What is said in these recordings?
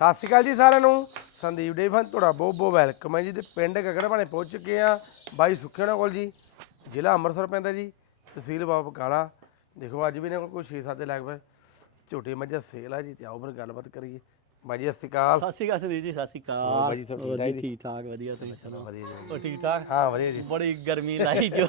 ਸਤਿ ਸ਼੍ਰੀ ਅਕਾਲ ਜੀ ਸਾਰਿਆਂ ਨੂੰ। ਸੰਦੀਪ ਡੇਫਨ ਤੁਹਾਡਾ ਬਹੁਤ ਬਹੁਤ ਵੈਲਕਮ ਹੈ ਜੀ ਤੇ ਪਿੰਡ ਗਗੜਾ ਭਾਣੇ ਪਹੁੰਚ ਚੁੱਕੇ ਆ ਬਾਈ ਸੁਖਿਆਣਾ ਕੋਲ ਜੀ ਜ਼ਿਲ੍ਹਾ ਅੰਮ੍ਰਿਤਸਰ ਪੈਂਦਾ ਜੀ ਤਹਿਸੀਲ ਬਾਬਾ ਕਾਲਾ ਦੇਖੋ ਅੱਜ ਵੀ ਨੇ ਕੋਲ ਕੋਈ 6-7 ਦੇ ਲਗਭਗ ਝੋਟੇ ਮੱਝਾਂ ਸੇਲ ਆ ਜੀ ਤੇ ਆਓ ਫਿਰ ਗੱਲਬਾਤ ਕਰੀਏ। ਬਾਈ ਜੀ ਸਤਿ ਸ਼੍ਰੀ ਅਕਾਲ। ਸਤਿ ਸ਼੍ਰੀ ਅਕਾਲ ਸੰਦੀਪ ਜੀ ਸਤਿ ਸ਼੍ਰੀ ਅਕਾਲ। ਭਾਜੀ ਸਭ ਠੀਕ ਠਾਕ ਵਧੀਆ ਤੁਸੀਂ ਸੁਣਾਓ? ਵਧੀਆ ਜੀ। ਉਹ ਠੀਕ ਠਾਕ? ਹਾਂ ਵਧੀਆ ਜੀ। ਬੜੀ ਗਰਮੀ ਲਾਈ ਜੋ।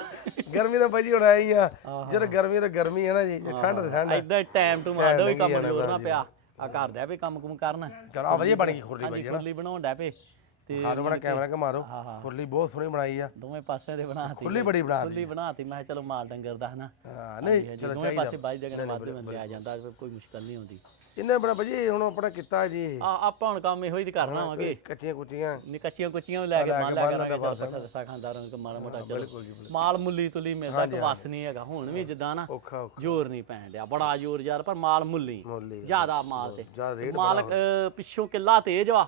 ਗਰਮੀ ਤਾਂ ਭਾਜੀ ਹੁਣ ਆਈ ਆ। ਜਦੋਂ ਗਰਮੀ ਤਾਂ ਗਰਮੀ ਹੈ ਨਾ ਜੀ ਠੰਡ ਤਾਂ ਠੰਡ ਹੈ। ਐਦਾਂ ਟਾਈਮ ਟੂ ਵੀ ਲੰਘੀ ਕੰਮ ਜਾਣਾ ਜੋਰ ਨਾ ਬਾਜੀ। ਪਿਆ। ਆ ਘਰ ਦੇ ਵੀ ਕੰਮ ਕੁਮ ਕਰਨ। ਚਲੋ ਆ ਵਧੀਆ ਬਣ ਗਈ ਖੁਰਲੀ ਹਾਂਜੀ ਭਾਜੀ ਨਾ ਖੁਰਲੀ ਬਣਾਉਣ ਡੈ ਪਏ। ਤੇ ਹਾਰੋ ਬੜਾ ਕੈਮਰਾ ਹਾਂ, ਹਾਂ। ਖੁਰਲੀ ਬਹੁਤ ਸੋਹਣੀ ਬਣਾਈ ਆ। ਦੋਵੇਂ ਪਾਸੇ ਦੇ ਬਣਾਤੀ। ਖੁਰਲੀ ਬੜੀ ਬਣਾ ਖੁਰਲੀ ਬਣਾਤੀ। ਮੈਂ ਕਿਹਾ ਚਲੋ ਮਾਲ ਡੰਗਰ ਦਾ ਹਨਾ? ਹਾਂ ਨਹੀਂ ਚਲੋ ਦੋਵੇਂ ਪਾਸੇ ਬਾਈ ਜਗਨ ਮਾਦੇ ਬੰਦੇ ਆ ਜਾਂਦਾ ਕੋਈ ਮੁਸ਼ਕਲ ਨਹੀਂ ਹੁੰਦੀ। ਇਹਨੇ ਬੜਾ ਭਾਜੀ ਹੁਣ ਆਪਣਾ ਕੀਤਾ ਜੀ। ਆ ਆਪਾਂ ਹੁਣ ਕੰਮ ਇਹੋ ਹੀ ਕਰਨਾ ਹੋਵਾਂਗੇ ਕੱਚੀਆਂ ਕੁੱਚੀਆਂ ਨੀ ਕੱਚੀਆਂ ਕੁੱਚੀਆਂ ਲੈ ਕੇ ਮੰਨ ਲਿਆ ਕਰਾਂਗੇ ਚਲ ਪੱਠਾ ਦੱਸਾ ਖਾਂਦਾ ਰਹਾਂਗੇ ਮਾੜਾ ਮੋਟਾ ਚਲੋ। ਮਾਲ ਮੁੱਲੀ ਤੁਲੀ ਮਿਲਦਾ ਕਿ ਵਸ ਨਹੀਂ ਹੈਗਾ ਹੁਣ ਵੀ ਜਿੱਦਾਂ ਨਾ ਜ਼ੋਰ ਨਹੀਂ ਪੈਣ ਡਿਆ ਬੜਾ ਜ਼ੋਰ ਯਾਰ ਪਰ ਮਾਲ ਮੁੱਲੀ। ਮੁੱਲੀ ਜ਼ਿਆਦਾ ਮਾਲ ਤੇ। ਮਾਲਕ ਪਿੱਛੋਂ ਕਿੱਲਾ ਤੇਜ ਵਾ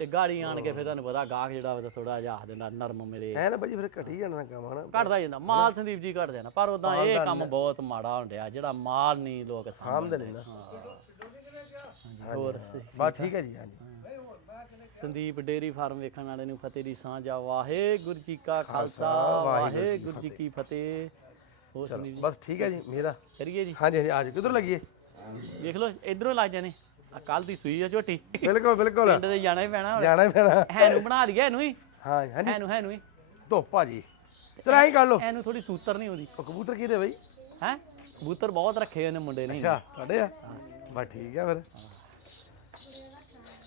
ਤੇ ਗਾੜੀ ਆਣ ਕੇ ਫਿਰ ਤੁਹਾਨੂੰ ਪਤਾ ਗਾਹਕ ਜਿਹੜਾ ਵਾ ਥੋੜਾ ਜਿਹਾ ਆਖ ਦਿੰਦਾ ਨਰਮ ਮੇਰੇ। ਹੈ ਨਾ ਭਾਜੀ ਫਿਰ ਘਟੀ ਜਾਣਾ ਕੰਮ ਹਨਾ? ਘਟਦਾ ਜਾਂਦਾ ਮਾਲ ਸੰਦੀਪ ਜੀ ਘਟ ਜਾਂਦਾ ਪਰ ਉਦਾਂ ਇਹ ਕੰਮ ਬਹੁਤ ਮਾੜਾ ਹੁੰਦਿਆ ਜਿਹੜਾ ਮਾਲ ਨਹੀਂ ਲੋਕ ਨਹੀਂ ਨਾ ਹੋਰ? ਬਸ ਠੀਕ ਹੈ ਜੀ ਹਾਂਜੀ। ਸੰਦੀਪ ਡੇਰੀ ਫਾਰਮ ਵੇਖਣ ਵਾਲੇ ਨੂੰ ਫਤਿਹ ਦੀ ਸਾਂਝਾ ਵਾਹਿਗੁਰੂ ਜੀ ਕਾ ਖਾਲਸਾ ਵਾਹਿਗੁਰੂ ਜੀ ਕੀ ਫਤਿਹ। ਹੋਰ ਸੰਦੀਪ ਬਸ ਠੀਕ ਹੈ ਜੀ ਮੇਰਾ। ਕਰੀਏ ਜੀ? ਹਾਂਜੀ ਹਾਂਜੀ ਅੱਜ ਕਿੱਧਰ ਲੱਗੀਏ ਵੇਖ ਲਓ ਇਧਰੋਂ ਲੱਗ ਜਾਣੇ। ਆ ਕੱਲ ਦੀ ਸੂਈ ਆ ਝੋਟੀ। ਬਿਲਕੁਲ ਬਿਲਕੁਲ। ਪਿੰਡ ਦੇ ਜਾਣਾ ਹੀ ਪੈਣਾ। ਜਾਣਾ ਹੀ ਪੈਣਾ। ਹੈ ਨੂੰ ਬਣਾ ਦਈਏ ਇਹਨੂੰ ਹੀ? ਹਾਂ ਹਾਂਜੀ। ਹੈ ਨੂੰ ਹੈ ਧੁੱਪ ਭਾਜੀ ਚਲ ਐਂ ਕਰ ਲਓ। ਇਹਨੂੰ ਥੋੜੀ ਸੂਤਰ ਨਹੀਂ ਆਉਂਦੀ। ਕਬੂਤਰ ਕਿਹਦੇ ਬਈ? ਹੈ? ਕਬੂਤਰ ਬਹੁਤ ਰੱਖੇ ਉਹਨੇ ਮੁੰਡੇ ਨੇ। ਅੱਛਾ ਤੁਹਾਡੇ ਆ? ਬਸ ਠੀਕ ਹੈ ਫਿਰ।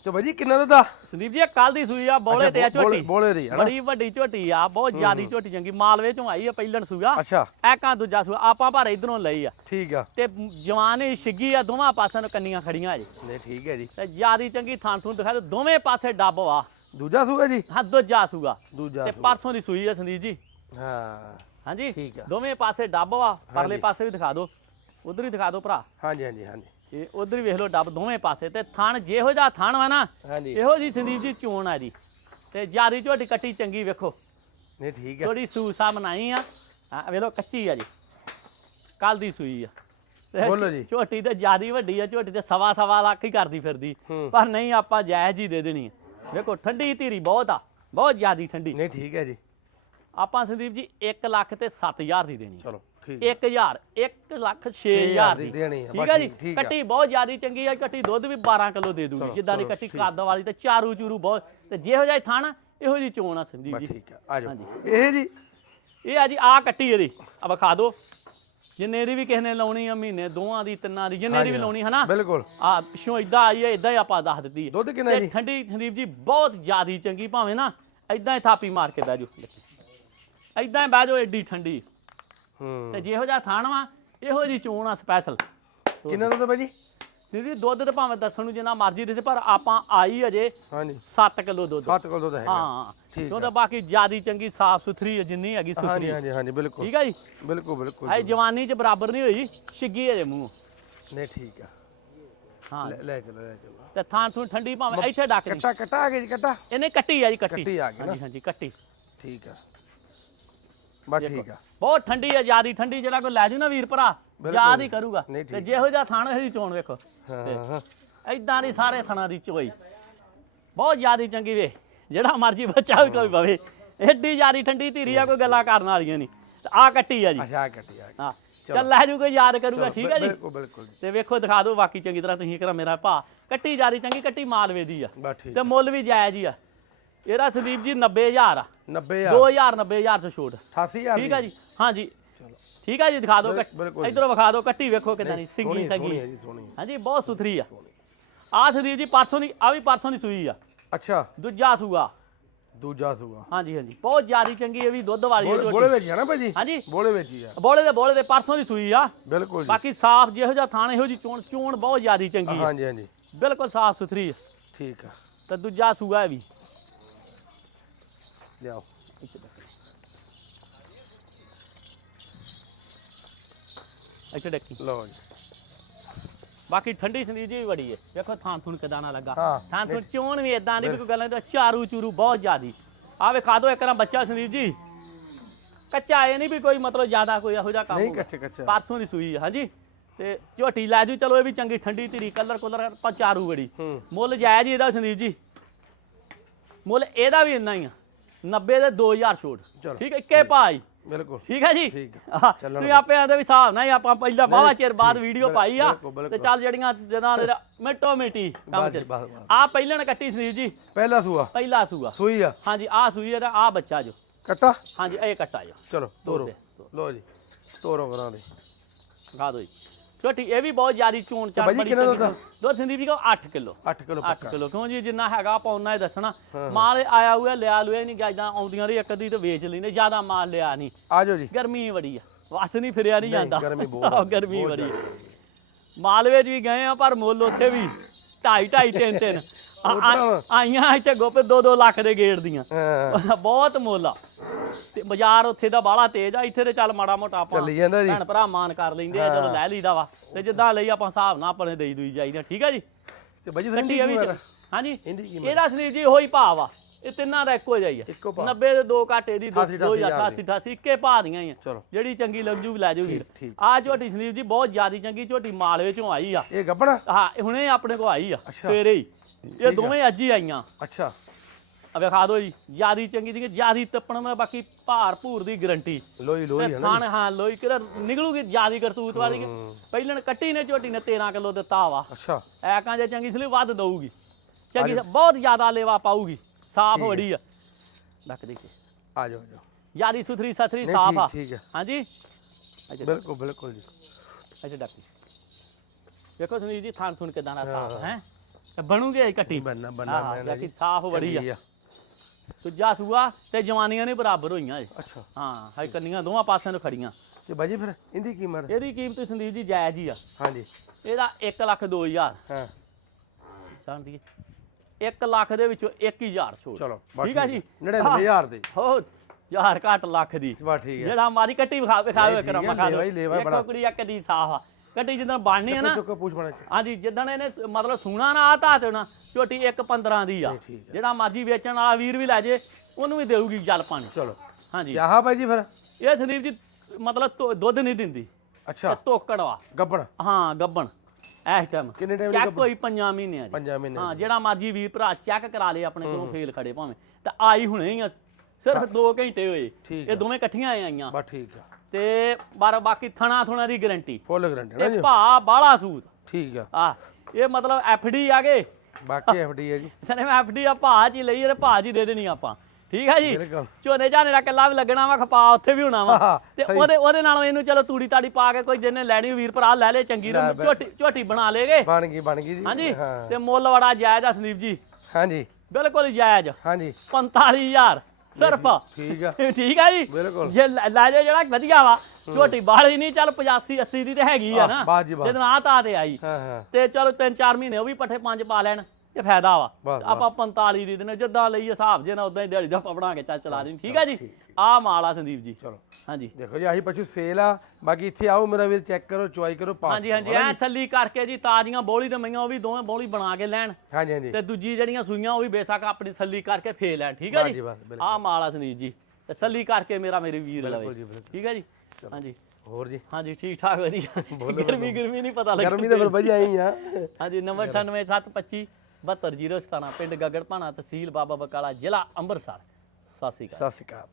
ਤੇ ਭਾਜੀ ਕਿੰਨਾ ਦਾ ਸੰਦੀਪ ਜੀ ਕੱਲ ਦੀ ਸੂਈ ਆ ਬੋਲੇ ਤੇ ਆ ਝੋਟੀ। ਬੋਲੇ ਹਨਾ ਬੜੀ ਵੱਡੀ ਝੋਟੀ ਆ ਬਹੁਤ ਜ਼ਿਆਦੀ ਝੋਟੀ ਚੰਗੀ। ਮਾਲਵੇ ਚੋਂ ਆਈ ਆ ਪਹਿਲਣ ਸੂਆ ਅੱਛਾ। ਐਕਾਂ ਦੂਜਾ ਸੂਆ ਆਪਾਂ ਪਰ ਇਧਰੋਂ ਲਈ ਆ। ਠੀਕ ਆ। ਤੇ ਜਵਾਨ ਹੀ ਛਿੱਗੀ ਆ ਦੋਵਾਂ ਪਾਸਿਆਂ ਨੂੰ ਕੰਨੀਆਂ ਖੜੀਆਂ ਜੀ। ਨਹੀਂ ਠੀਕ ਹੈ ਜੀ। ਤੇ ਜਿਆਦੀ ਚੰਗੀ ਥਾਂ ਥੂੰ ਦਿਖਾ ਦਿਓ, ਦੋਵੇਂ ਪਾਸੇ ਡੱਬ ਵਾ। ਦੂਜਾ ਸੂਗਾ ਜੀ? ਹਾਂ ਦੂਜਾ ਸੂਗਾ ਦੂਜਾ ਤੇ ਪਰਸੋਂ ਦੀ ਸੂਈ ਆ ਸੰਦੀਪ ਜੀ। ਹਾਂ। ਹਾਂਜੀ? ਠੀਕ ਆ। ਦੋਵੇਂ ਪਾਸੇ ਡੱਬ ਵਾ ਪਰਲੇ ਪਾਸੇ ਵੀ ਦਿਖਾ ਦਿਓ। ਉਧਰ ਹੀ ਦਿਖਾ ਦਿਓ ਭਰਾ। ਹਾਂਜੀ ਹਾਂਜੀ ਹਾਂਜੀ। ਇਹ ਉਧਰ ਹੀ ਵੇਖ ਲਓ ਡੱਬ ਦੋਵੇਂ ਪਾਸੇ ਤੇ ਥਣ ਜਿਹੋ ਜਿਹਾ ਥਣ ਵਾ ਨਾ ਹਾਂਜੀ। ਇਹੋ ਜੀ ਸੰਦੀਪ ਜੀ ਚੋਣ ਆ ਜੀ ਤੇ ਜਿਆਦੀ ਝੋਟੀ ਕੱਟੀ ਚੰਗੀ ਵੇਖੋ। ਨਹੀਂ ਠੀਕ ਹੈ ਥੋੜੀ ਸੂਸਾ ਬਣਾਈ ਆ। ਆ ਵੇਖ ਲਓ ਕੱਚੀ ਆ ਜੀ। ਕੱਲ ਦੀ ਸੂਈ ਆ। ਤੇ ਬੋਲੋ ਜੀ। ਝੋਟੀ ਤੇ ਜਿਆਦੀ ਵੱਡੀ ਆ ਝੋਟੀ ਤੇ ਸਵਾ ਸਵਾ ਲੱਖ ਹੀ ਕਰਦੀ ਫਿਰਦੀ। ਹੂੰ। ਪਰ ਨਹੀਂ ਆਪਾਂ ਜਾਇਜ਼ ਹੀ ਦੇ ਦੇਣੀ ਆ। ਵੇਖੋ ਠੰਡੀ ਧੀਰੀ ਬਹੁਤ ਆ। ਬਹੁਤ ਜਿਆਦੀ ਠੰਡੀ। ਨਹੀਂ ਠੀਕ ਹੈ ਜੀ। ਆਪਾਂ ਸੰਦੀਪ ਜੀ 1 ਲੱਖ ਤੇ 7000 ਦੀ ਦੇਣੀ ਚਲੋ। 1000 1 ਲੱਖ 6000 ਹਜ਼ਾਰ ਦੀ ਦੇਣੀ ਠੀਕ ਆ ਜੀ। ਕੱਟੀ ਬਹੁਤ ਜਿਆਦੀ ਚੰਗੀ ਆ ਕੱਟੀ ਦੁੱਧ ਵੀ 12 ਕਿਲੋ ਦੇ ਦੂਗੀ ਜਿੱਦਾਂ ਦੀ ਕੱਟੀ ਕੱਦ ਵਾਲੀ ਤੇ ਚਾਰੂ ਚੂਰੂ ਬਹੁਤ ਤੇ ਜਿਹੋ ਜਿਹਾ ਥਾਣਾ ਇਹੋ ਜੀ ਚੋਣ ਆ ਸੰਦੀਪ ਜੀ। ਠੀਕ ਆ ਆ ਜਾਓ। ਹਾਂਜੀ। ਇਹ ਜੀ? ਇਹ ਆ ਜੀ ਆ ਕੱਟੀ ਇਹਦੀ ਆ ਵਿਖਾ ਦਿਓ। ਜਿੰਨੇ ਦੀ ਵੀ ਕਿਸੇ ਨੇ ਲਾਉਣੀ ਆ ਮਹੀਨੇ ਦੋਵਾਂ ਦੀ ਤਿੰਨਾਂ ਦੀ ਜਿੰਨੇ ਦੀ ਵੀ ਲਾਉਣੀ ਹਨਾ? ਬਿਲਕੁਲ। ਆ ਪਿੱਛੋਂ ਇਦਾਂ ਆਈ ਹੈ ਇਦਾਂ ਹੀ ਆਪਾਂ ਦੱਸ ਦਿੱਤੀ ਹੈ ਦੁੱਧ ਕਿੰਨਾ ਜੀ? ਠੰਡੀ ਸੰਦੀਪ ਜੀ ਬਹੁਤ ਜ਼ਿਆਦੀ ਚੰਗੀ ਭਾਵੇਂ ਨਾ ਇਦਾਂ ਹੀ ਥਾਪੀ ਮਾਰ ਕੇ ਬਹਿ ਜਾਓ। ਇਦਾਂ ਹੀ ਬਹਿ ਜਾਓ ਠੰਡੀ। ਹੂੰ ਤੇ ਜਿਹੋ ਜਿਹਾ ਥਾਣ ਵਾ ਇਹੋ ਜੀ ਚੋਣ ਆ ਸਪੈਸ਼ਲ ਕਿੰਨਾ ਦਾ ਭਾਜੀ? ਦੀਦੀ ਦੁੱਧ ਤੇ ਭਾਵੇਂ ਦੱਸਣ ਨੂੰ ਜਿੰਨਾ ਮਰਜ਼ੀ ਦੇ ਪਰ ਆਪਾਂ ਆਈ ਅਜੇ ਹਾਂਜੀ। 7 ਕਿਲੋ ਦੁੱਧ। 7 ਕੋਲ ਦੁੱਧ ਹੈਗਾ। ਹਾਂ। ਠੀਕ ਕਿਉਂਕਿ ਬਾਕੀ ਜਿਆਦੀ ਚੰਗੀ ਸਾਫ਼ ਸੁਥਰੀ ਹੈ ਜਿੰਨੀ ਹੈਗੀ ਹਾਂਜੀ ਸੁਥਰੀ। ਹਾਂਜੀ ਹਾਂਜੀ ਬਿਲਕੁਲ। ਠੀਕ ਆ ਜੀ? ਬਿਲਕੁਲ ਬਿਲਕੁਲ ਹਾਏ ਜਵਾਨੀ ਚ ਬਰਾਬਰ ਨਹੀਂ ਹੋਈ ਛਿੱਗੀ ਅਜੇ ਮੂੰਹ। ਨਹੀਂ ਠੀਕ ਆ। ਹਾਂ। ਲੈ ਲੈ ਚਲੋ ਲੈ ਚਲੋ। ਤੇ ਥਾਂ ਥੂ ਠੰਡੀ ਭਾਵੇਂ ਇੱਥੇ ਡੱਕ ਕੱਟਾ ਕੱਟਾ ਆ ਗਿਆ ਜੀ ਕੱਟਾ। ਇਹਨੇ ਕੱਟੀ ਆ ਜੀ ਕੱਟੀ। ਕੱਟੀ ਆ ਗਈ ਹਾਂਜੀ ਹਾਂਜੀ ਕੱਟੀ। ਠੀਕ ਆ। ਬਸ ਠੀਕ ਆ। ਬਹੁਤ ਠੰਡੀ ਆ ਜਿਆਦੀ ਠੰਡੀ ਜਿਹੜਾ ਕੋਈ ਲੈ ਜੂ ਨਾ ਵੀਰ ਭਰਾ ਯਾਦ ਹੀ ਕਰੂਗਾ। ਤੇ ਜਿਹੋ ਜਿਹਾ ਥਾਣ ਇਹੋ ਜਿਹੀ ਚੋਣ ਵੇਖੋ। ਹਾਂ ਹਾਂ ਐਦਾਂ ਦੀ ਸਾਰੇ ਥਣਾ ਦੀ ਚੋਈ। ਬਹੁਤ ਜਿਆਦੀ ਚੰਗੀ ਵੇ। ਜਿਹੜਾ ਮਰਜ਼ੀ ਬੱਚਾ ਵੀ ਕੋਈ ਪਵੇ ਐਡੀ ਜਿਆਦੀ ਠੰਡੀ ਧੀਰੀ ਆ ਕੋਈ ਗੱਲਾਂ ਕਰਨ ਵਾਲੀਆਂ ਨਹੀਂ। ਆ ਕੱਟੀ ਆ ਜੀ। ਅੱਛਾ ਕੱਟੀ ਆ ਹਾਂ। ਚੱਲ ਲੈ ਜੂ ਕੋਈ ਯਾਦ ਕਰੂਗਾ ਠੀਕ ਆ ਜੀ? ਬਿਲਕੁਲ ਬਿਲਕੁਲ। ਤੇ ਵੇਖੋ ਦਿਖਾ ਦਿਓ ਬਾਕੀ ਚੰਗੀ ਤਰ੍ਹਾਂ ਤੁਸੀਂ ਕਰਾ ਮੇਰਾ ਭਾ। ਕੱਟੀ ਜਿਆਦੀ ਚੰਗੀ ਕੱਟੀ ਮਾਲਵੇ ਦੀ ਆ। ਤੇ ਮੁੱਲ ਵੀ ਜਾਇਜ਼ ਹੀ ਆ। ਇਹਦਾ ਸੰਦੀਪ ਜੀ 90000 ਆ। 90000 2000 90000 ਚ ਛੋਟ। 88000 ਠੀਕ ਆ ਜੀ? ਹਾਂਜੀ। ਠੀਕ ਆ ਜੀ ਦਿਖਾ ਦਿਓ ਇਧਰੋਂ ਵਿਖਾ ਦਿਓ ਕੱਟੀ ਵੇਖੋ ਕਿਦਾਂ ਦੀ ਸਿੰਗੀ ਸੰਗੀ। ਹਾਂਜੀ ਬਹੁਤ ਸੁਥਰੀ ਆ। ਆ ਸੰਦੀਪ ਜੀ ਪਰਸੋਂ ਦੀ ਆ ਵੀ ਪਰਸੋਂ ਦੀ ਸੂਈ ਆ। ਅੱਛਾ। ਦੂਜਾ ਸੂਗਾ ਦੂਜਾ ਸੂਆ। ਹਾਂਜੀ ਹਾਂਜੀ। ਬਹੁਤ ਜ਼ਿਆਦੀ ਚੰਗੀ ਇਹ ਵੀ ਦੁੱਧ ਵਾਲੀ ਬੋਲੇ ਵਿੱਚ ਹੀ ਆ ਨਾ ਭਾਜੀ? ਹਾਂਜੀ। ਬੋਲੇ ਵਿੱਚ ਹੀ ਆ। ਬੋਲੇ ਦੇ ਬੋਲੇ ਦੇ ਪਰਸੋਂ ਦੀ ਸੂਈ ਆ। ਬਿਲਕੁਲ ਜੀ। ਬਾਕੀ ਸਾਫ਼ ਜਿਹੋ ਜਿਹਾ ਥਾਣ ਇਹੋ ਜੀ ਚੋਣ ਚੋਣ ਬਹੁਤ ਜ਼ਿਆਦੀ ਚੰਗੀ ਆ ਹਾਂਜੀ ਹਾਂਜੀ। ਬਿਲਕੁਲ ਸਾਫ਼ ਸੁਥਰੀ ਆ ਠੀਕ ਆ। ਤੇ ਦੂਜਾ ਸੂਆ ਵੀ। ਲਿਆਓ ਇੱਥੇ ਡੱਕੀ ਲਓ ਜੀ। ਬਾਕੀ ਠੰਡੀ ਸੰਦੀਪ ਜੀ ਵੀ ਬੜੀ ਹੈ ਵੇਖੋ ਥਾਂ ਥੁਣ ਕਿਦਾਂ ਨਾ ਲੱਗਾ। ਹਾਂ। ਥਾਂ ਥੁਣ ਚੋਣ ਵੀ ਇਦਾਂ ਦੀ ਵੀ ਕੋਈ ਗੱਲ ਨਹੀਂ ਚਾਰੂ ਚੂਰੂ ਬਹੁਤ ਜ਼ਿਆਦੀ। ਆ ਵੇਖਾ ਦੋ ਇੱਕ ਨਾ ਬੱਚਾ ਸੰਦੀਪ ਜੀ। ਕੱਚਾ ਇਹ ਨਹੀਂ ਵੀ ਕੋਈ ਮਤਲਬ ਜ਼ਿਆਦਾ ਕੋਈ ਇਹੋ ਜਿਹਾ ਕੰਮ ਨਹੀਂ ਹੋਊਗਾ। ਕੱਚੇ ਕੱਚਾ। ਪਰਸੋਂ ਦੀ ਸੂਈ ਹੈ ਹਾਂਜੀ। ਤੇ ਝੋਟੀ ਲੈ ਜੂ ਚਲੋ ਇਹ ਵੀ ਚੰਗੀ ਠੰਡੀ ਧੀਰੀ ਕਲਰ ਕੁਲਰ ਪਚਾਰੂ ਬੜੀ। ਹੂੰ। ਮੁੱਲ ਜਾਇਜ਼ ਹੀ ਇਹਦਾ ਸੰਦੀਪ ਜੀ। ਮੁੱਲ ਇਹਦਾ ਵੀ ਇੰਨਾ ਹੀ ਆ। 90 ਦੇ 2000 ਛੋਟ। ਚਲੋ। ਠੀਕ ਹੈ ਇੱਕੇ ਭਾਈ ਬਿਲਕੁਲ। ਠੀਕ ਹੈ ਜੀ? ਠੀਕ ਹੈ। ਹਾਂ, ਚੱਲਣ ਤੁਸੀਂ ਆਪੇ ਆਂਦੇ ਵੀ ਹਿਸਾਬ ਨਾਲ ਹੀ ਆਪਾਂ ਪਹਿਲਾਂ ਬਾਵਾ ਚਿਰ ਬਾਅਦ ਵੀਡੀਓ ਪਾਈ ਆ ਬਿਲਕੁਲ, ਬਿਲਕੁਲ। ਤੇ ਚੱਲ ਜਿਹੜੀਆਂ ਜਦਾਂ ਦੇ ਮਿੱਟੋ ਮਿੱਟੀ ਕੰਮ ਚ। ਆ ਪਹਿਲਣ ਕੱਟੀ ਸੰਦੀਪ ਜੀ। ਪਹਿਲਾ ਸੂਆ। ਪਹਿਲਾ ਸੂਆ। ਸੂਈ ਆ। ਹਾਂਜੀ ਆ ਸੂਈ ਇਹਦਾ ਆ ਬੱਚਾ ਜੋ। ਕੱਟਾ? ਹਾਂਜੀ ਇਹ ਕੱਟਾ ਜੋ। ਚਲੋ ਤੋਰੋ। ਦੇ, ਲੋ ਜੀ ਤੋਰੋ ਕਰਾਂ ਦੇ। ਖਾ ਦੋ ਜੀ। ਛੋਟੀ ਇਹ ਵੀ ਬਹੁਤ ਜ਼ਿਆਦੀ ਚੋਣ ਚਾਣ ਬੜੀ ਚੰਗੀ ਦੁੱਧ? ਸੀ। ਦੁੱਧ ਸੰਦੀਪ ਜੀ ਕੋ 8 ਕਿਲੋ। 8 ਕਿਲੋ 8 ਪੱਕਾ। ਕਿਲੋ ਕਿਉਂ ਜੀ ਜਿੰਨਾ ਹੈਗਾ ਆਪਾਂ ਉਹਨਾਂ ਹੀ ਦੱਸਣਾ। ਮਾਲ ਆਇਆ ਹੋਇਆ ਲਿਆ ਲੁਆ ਨਹੀਂ ਗਾਇਦਾਂ ਆਉਂਦੀਆਂ ਰਹੀ ਇੱਕ ਅੱਧੀ ਤੇ ਵੇਚ ਲੈਂਦੇ ਜ਼ਿਆਦਾ ਮਾਲ ਲਿਆ ਨਹੀਂ ਆ ਜਾਓ ਜੀ। ਗਰਮੀ ਬੜੀ ਆ ਵਸ ਨਹੀਂ ਫਿਰਿਆ ਨਹੀਂ ਜਾਂਦਾ। ਗਰਮੀ ਬਹੁਤ ਗਰਮੀ ਬੜੀ ਮਾਲਵੇ 'ਚ ਵੀ ਗਏ ਆ ਪਰ ਮੁੱਲ ਉੱਥੇ ਵੀ ਢਾਈ ਢਾਈ ਤਿੰਨ ਤਿੰਨ। ਆ- ਆ- ਆਈਆਂ ਇੱਥੇ ਗੋਪੇ 2-2 ਲੱਖ ਦੇ ਗੇੜ ਦੀਆਂ। ਹਾਂ। ਬਹੁਤ ਮੁੱਲ ਆ। ਤੇ ਬਾਜ਼ਾਰ ਉੱਥੇ ਦਾ ਬਾਹਲਾ ਤੇਜ਼ ਆ ਇੱਥੇ ਤੇ ਚੱਲ ਮਾੜਾ ਮੋਟਾ ਆਪਾਂ ਚੱਲੀ ਜਾਂਦਾ ਜੀ। ਭੈਣ ਭਰਾ ਮਾਨ ਕਰ ਲੈਂਦੇ ਆ ਚਲੋ ਲੈ ਲਈਦਾ ਵਾ। ਤੇ ਜਿੱਦਾਂ ਲਈ ਆਪਾਂ ਹਿਸਾਬ ਨਾਲ ਆਪਣੇ ਦੇਈ ਦੂਈ ਜਾਈਦਾ ਠੀਕ ਆ ਜੀ? ਤੇ ਬਾਈ ਜੀ ਫਿਰ ਆ ਵੀ ਕੀ ਚ- ਮਾਰ ਹਾਂਜੀ? ਇਹਦੀ ਕੀ ਇਹਦਾ ਸੰਦੀਪ ਜੀ ਉਹੀ ਭਾਵ ਆ। ਇਹ ਤਿੰਨਾਂ ਦਾ ਇੱਕੋ ਜਿਹਾ ਹੀ ਆ। ਇੱਕੋ ਭਾਅ। 90 ਦੇ ਦੋ ਘਾਟੇ ਦੀ ਅਠਾਸੀ, 2088 88 ਇੱਕੇ ਭਾਅ ਦੀਆਂ ਹੀ ਆ। ਚਲੋ। ਜਿਹੜੀ ਚੰਗੀ ਲੱਗ ਜੂ ਲੈ ਜੂ ਵੀਰ ਠੀਕ। ਆ ਝੋਟੀ ਸੰਦੀਪ ਜੀ ਬਹੁਤ ਜ਼ਿਆਦੀ ਚੰਗੀ ਝੋਟੀ ਮਾਲਵੇ ਚੋਂ ਆਈ ਆ। ਇਹ ਗੱਬਣਾ? ਹਾਂ ਹੁਣੇ ਆਪਣੇ ਕੋ ਆਈ ਆ। ਸਵੇਰੇ ਹੀ। ਇਹ ਦੋਵੇਂ ਅੱਜ ਹੀ ਆਈਆਂ। ਅੱਛਾ। ਆ ਵੇਖਾ ਦਿਓ ਜੀ ਜਿਆਦੀ ਚੰਗੀ ਚੰਗੀ ਜਿਆਦੀ ਤੱਪਣ ਮੈਂ ਬਾਕੀ ਭਾਰ ਭੂਰ ਦੀ ਗਰੰਟੀ। ਲੋਈ ਲੋਈ ਹੈ ਨਾ ਥਾਣ ਹਾਂ ਲੋਈ ਕਿਹੜਾ ਨਿਕਲੂਗੀ ਜਿਆਦੀ ਕਰਤੂਤ ਵਾਲੀ ਪਹਿਲਣ ਕੱਟੀ ਨੇ ਝੋਟੀ ਨੇ 13 ਕਿਲੋ ਦਿੱਤਾ ਵਾ। ਅੱਛਾ। ਐਕਾਂ ਜੇ ਚੰਗੀ ਸਲੀ ਵੱਧ ਦਊਗੀ। ਚੰਗੀ ਬਹੁਤ ਜ਼ਿਆਦਾ ਲੇਵਾ ਪਾਊਗੀ ਸਾਫ਼ ਬੜੀ ਆ। ਡੱਕ ਦੇ ਕੇ। ਆ ਜਾਓ ਜਾਓ ਯਾਰੀ ਸੁਥਰੀ ਸਥਰੀ ਸਾਫ਼ ਆ। ਠੀਕ ਠੀਕ ਹੈ ਹਾਂਜੀ ਅੱਛਾ ਬਿਲਕੁਲ ਬਿਲਕੁਲ ਜੀ। ਅੱਛਾ ਡੱਕ। ਦੇਖੋ ਸੁਨੀਲ ਜੀ ਥਾਣ ਥੁਣ ਕਿਦਾਂ ਦਾ ਸਾਫ਼ ਹੈ? ਬਣੂਗੀ ਇਹ ਕੱਟੀ ਬੰਨਾ ਹਾਂ ਮੈਂ ਬਾਕੀ ਸਾਫ਼ ਬੜੀ ਆ। ਆ। ਦੂਜਾ ਸੂਆ ਤੇ ਜਵਾਨੀਆਂ ਨੇ ਬਰਾਬਰ ਹੋਈਆਂ ਇਹ। ਅੱਛਾ। ਹਾਂ ਹਾਈ ਕੰਨੀਆਂ ਦੋਵਾਂ ਪਾਸਿਆਂ ਨੂੰ ਖੜੀਆਂ। ਤੇ ਬਾਈ ਜੀ ਫਿਰ ਇਹਦੀ ਕੀ ਮਾਰ? ਇਹਦੀ ਕੀਮਤ ਸੰਦੀਪ ਜੀ ਜਾਇਜ਼ ਹੀ ਆ। ਹਾਂਜੀ। ਇਹਦਾ 1 ਲੱਖ 2000 ਹਾਂ। ਸਮਝੀ 1 ਲੱਖ ਦੇ ਵਿੱਚੋਂ 1000 ਛੋੜ। ਚਲੋ ਠੀਕ ਆ ਜੀ? 99000 ਦੇ। ਹੋ ਯਾਰ ਘੱਟ ਲੱਖ ਦੀ। ਬਸ ਠੀਕ ਹੈ ਜਿਹੜਾ ਮਾਰੀ ਕੱਟੀ ਵਿਖਾ ਵਿਖਾਵੇ ਨਹੀਂ, ਕਰਾਂ ਠੀਕ ਲੇਵਾ ਹੀ ਲੇਵਾ ਬੜਾ। ਇੱਕ ਕੁੜੀ ਆ ਕੱਡੀ ਸਾਫ਼ ਆ। ਕੱਟੀ ਜਿੱਦਾਂ ਬਣਨੀ ਆ ਨਾ ਚੁੱਕੋ ਪੁੱਛ ਬਣਾ ਚ ਹਾਂਜੀ ਜਿੱਦਣ ਇਹਨੇ ਮਤਲਬ ਸੂਣਾ ਨਾ ਆਤਾ ਤੇ ਨਾ ਝੋਟੀ 1.15 ਦੀ ਆ। ਆ। ਜਿਹੜਾ ਮਰਜ਼ੀ ਵੇਚਣ ਵਾਲਾ ਵੀਰ ਵੀ ਲੈ ਜੇ ਉਹਨੂੰ ਵੀ ਦੇਊਗੀ ਜਲ ਪਾਣੀ। ਚਲੋ। ਹਾਂਜੀ। ਕਿਆ ਹਾਂ ਬਾਈ ਜੀ ਫਿਰ? ਇਹ ਸੰਦੀਪ ਜੀ ਮਤਲਬ ਦੁੱਧ ਨਹੀਂ ਦਿੰਦੀ। ਅੱਛਾ। ਤੋਕੜ ਵਾ। ਗੱਬਣ? ਹਾਂ ਗੱਬਣ। ਇਸ ਟਾਈਮ ਕਿੰਨੇ ਟਾਈਮ ਚੈੱਕ? ਹੋਈ ਪੰਜਾਂ ਮਹੀਨਿਆਂ ਦੀ। ਪੰਜਾਂ ਮਹੀਨੇ ਹਾਂ ਜਿਹੜਾ ਮਰਜ਼ੀ ਵੀਰ ਭਰਾ ਚੈੱਕ ਕਰਾ ਲੇ ਆਪਣੇ ਕੋਲੋਂ ਫੇਲ ਖੜੇ ਭਾਵੇਂ। ਤਾਂ ਆਈ ਹੁਣੇ ਹੀ ਆ ਸਿਰਫ 2 ਘੰਟੇ ਹੋਏ। ਇਹ ਦੋਵੇਂ ਇਕੱਠੀਆਂ ਆਈਆਂ। ਬਸ ਠੀਕ ਆ। ਤੇ ਬਾਰ ਬਾਕੀ ਥਣਾ ਥੁਣਾ ਦੀ ਗਾਰੰਟੀ। ਫੁੱਲ ਗਰੰਟੀ ਨਾ ਜੀ। ਇਹ ਭਾ ਬਾਲਾ ਸੂਤ। ਠੀਕ ਆ। ਆ ਇਹ ਮਤਲਬ ਐਫਡੀ ਆ ਗਏ। ਬਾਕੀ ਐਫਡੀ ਹੈ ਜੀ। ਤਨੇ ਮੈਂ ਐਫਡੀ ਆ ਭਾ ਹੀ ਲਈ ਤੇ ਭਾ ਹੀ ਦੇ ਦੇਣੀ ਆਪਾਂ। ਠੀਕ ਆ ਜੀ? ਬਿਲਕੁਲ। ਝੋਨੇ ਝਾਨੇ ਦਾ ਕੱਲਾ ਵੀ ਲੱਗਣਾ ਵਾ ਖਪਾ ਉੱਥੇ ਵੀ ਹੋਣਾ ਵਾ। ਹਾਂ, ਤੇ ਸਹੀ। ਉਹਦੇ ਉਹਦੇ ਨਾਲ ਇਹਨੂੰ ਚਲੋ ਤੂੜੀ ਤਾੜੀ ਪਾ ਕੇ ਕੋਈ ਜਿਹਨੇ ਲੈਣੀ ਵੀਰ ਭਰਾ ਲੈ ਲੈ ਚੰਗੀ ਲੈ ਬੈ- ਝੋਟੀ ਝੋਟੀ ਬਣਾ ਲੇਗੇ ਬਣ ਗਈ ਬਣ ਗਈ ਜੀ। ਹਾਂਜੀ? ਹਾਂ। ਤੇ ਮੁੱਲ ਬੜਾ ਜਾਇਜ਼ ਆ ਸੰਦੀਪ ਜੀ। ਹਾਂਜੀ। ਬਿਲਕੁਲ ਹੀ ਜਾਇਜ਼। ਹਾਂਜੀ। 45000 ਸਿਰਫ। ਠੀਕ ਆ। ਠੀਕ ਆ ਜੀ? ਬਿਲਕੁਲ। ਜੇ ਲੈ ਲੈ ਜੇ ਜਿਹੜਾ ਵਧੀਆ ਵਾ ਝੋਟੀ ਬਾਹਲੀ ਨਹੀਂ ਚੱਲ 85 80 ਦੀ ਤੇ ਹੈਗੀ ਆ ਨਾ। ਬਾਸ ਜੀ। ਜਦੋਂ ਆ ਤਾਂ ਤੇ ਆਈ। ਹਾਂ ਹਾਂ। ਤੇ ਚਲੋ 3-4 ਮਹੀਨੇ ਉਹ ਵੀ ਪੱਠੇ ਪੰਜ ਪਾ ਲੈਣ। ਇਹ ਫਾਇਦਾ ਵਾ। ਬਸ, ਆਪਾਂ 45 ਦੀ ਦਿਨੇ ਜਿੱਦਾਂ ਲਈ ਹਿਸਾਬ ਜੇ ਨਾ ਉਦਾਂ ਹੀ ਦਿਹਾੜੀ ਦਾ ਆਪਾਂ ਬਣਾ ਕੇ ਚੱਲ ਚਲਾ ਦੇਣੀ। ਠੀਕ ਆ ਜੀ? ਆ ਮਾਲ ਆ ਸੰਦੀਪ ਜੀ। ਚਲੋ। ਹਾਂਜੀ। ਦੇਖੋ ਜੀ ਆਹੀ ਪਸ਼ੂ ਸੇਲ ਆ। ਬਾਕੀ ਇੱਥੇ ਆਓ ਮੇਰਾ ਵੀਰ ਚੈੱਕ ਕਰੋ ਚੁਆਈ ਕਰੋ ਪਾਸ ਹਾਂਜੀ ਹਾਂਜੀ। ਐ ਛੱਲੀ ਕਰਕੇ ਜੀ ਤਾਜ਼ੀਆਂ ਬੋਲੀ ਤੇ ਮਈਆਂ ਉਹ ਵੀ ਦੋਵੇਂ ਬੋਲੀ ਬਣਾ ਕੇ ਲੈਣ। ਹਾਂਜੀ ਹਾਂਜੀ। ਤੇ ਦੂਜੀ ਜਿਹੜੀਆਂ ਸੂਈਆਂ ਉਹ ਵੀ ਬੇਸ਼ੱਕ ਆਪਣੀ ਛੱਲੀ ਕਰਕੇ ਫੇਰ ਲੈਣ। ਠੀਕ ਆ ਬਸ ਜੀ? ਜੀ, ਬਸ, ਬਿਲਕੁਲ। ਆ ਮਾਲ ਆ ਸੰਦੀਪ ਜੀ। ਤੇ ਛੱਲੀ ਕਰਕੇ ਮੇਰਾ ਮੇਰੇ ਵੀਰ ਲਵੇ ਜੀ, ਬਿਲਕੁਲ। ਠੀਕ ਆ ਜੀ? ਹਾਂਜੀ। ਹੋਰ ਜੀ? ਹਾਂਜੀ ਠੀਕ ਠਾਕ ਵਧੀਆ। ਗਰਮੀ ਗਰਮੀ ਨਹੀਂ ਪਤਾ ਲੱਗਦੀ। ਗਰਮੀ ਤਾਂ ਫਿਰ ਬਾਈ ਆਈ ਆ। ਹਾਂਜੀ ਨੰਬਰ 98725 72017 ਪਿੰਡ ਗਗੜ ਭਾਣਾ ਤਹਿਸੀਲ ਬਾਬਾ ਬਕਾਲਾ, ਜ਼ਿਲ੍ਹਾ ਅੰਮ੍ਰਿਤਸਰ। ਸਤਿ ਸ਼੍ਰੀ ਅਕਾਲ। ਸਤਿ ਸ਼੍ਰੀ ਅਕਾਲ।